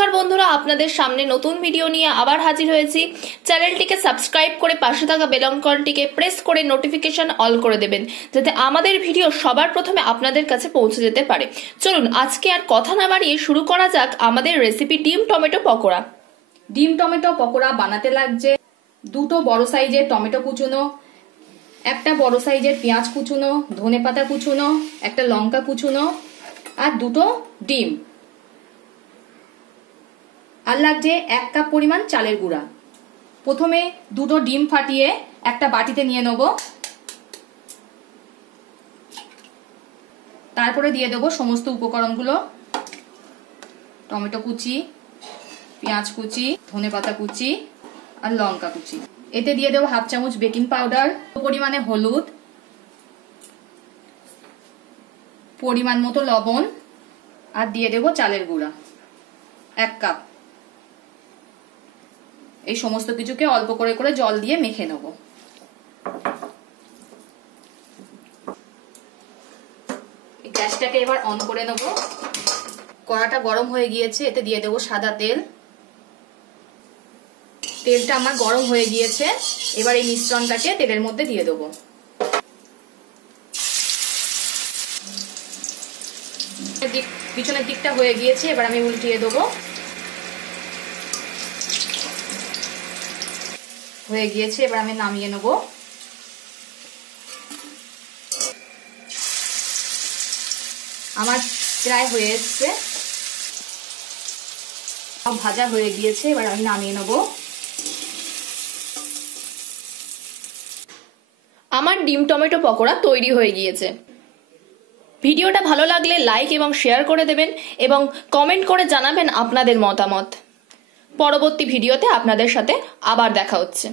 নমস্কার বন্ধুরা, আপনাদের সামনে নতুন ভিডিও নিয়ে আবার হাজির হয়েছি। চ্যানেলটিকে সাবস্ক্রাইব করে পাশে থাকা বেল আইকনটিকে প্রেস করে নোটিফিকেশন অল করে দেবেন, যাতে আমাদের ভিডিও সবার প্রথমে আপনাদের কাছে পৌঁছে যেতে পারে। চলুন আজকে আর কথা না বাড়িয়ে শুরু করা যাক আমাদের রেসিপি ডিম টমেটো পকোড়া। ডিম টমেটো পকোড়া বানাতে লাগছে দুটো বড় সাইজের টমেটো কুচুনো, একটা বড় সাইজের পেঁয়াজ কুচুনো, ধনেপাতা কুচুনো, একটা লঙ্কা কুচুনো আর দুটো ডিম। আর লাগছে 1 কাপ পরিমাণ চালের গুঁড়া। প্রথমে দুটো ডিম ফাটিয়ে একটা বাটিতে নিয়ে নেব, তারপরে দিয়ে দেবো সমস্ত উপকরণগুলো, টমেটো কুচি, পেঁয়াজ কুচি, ধনেপাতা কুচি আর লঙ্কা কুচি। এতে দিয়ে দেবো 1/2 চামচ বেকিং পাউডার, পরিমাণে হলুদ, পরিমাণ মতো লবণ আর দিয়ে দেবো চালের গুঁড়া 1 কাপ। এই সমস্ত কিছুকে অল্প করে করে জল দিয়ে মেখে নেব। গ্যাসটাকে এবার অন করে নেব। কড়াটা গরম হয়ে গিয়েছে, এতে দিয়ে দেবো সাদা তেল। তেলটা আমার গরম হয়ে গিয়েছে, এবার এই মিশ্রণটাকে তেলের মধ্যে দিয়ে দেবো। পিছনের দিকটা হয়ে গিয়েছে, এবার আমি উল্টিয়ে দেবো। হয়ে গিয়েছে, এবার আমি নামিয়ে নেব। আমার প্রায় হয়ে এসছে, সব ভাজা হয়ে গিয়েছে, এবার আমি নামিয়ে নেব। আমার ডিম টমেটো পকোড়া তৈরি হয়ে গিয়েছে। ভিডিওটা ভালো লাগলে লাইক এবং শেয়ার করে দেবেন এবং কমেন্ট করে জানাবেন আপনাদের মতামত। পরবর্তী ভিডিওতে আপনাদের সাথে আবার দেখা হচ্ছে।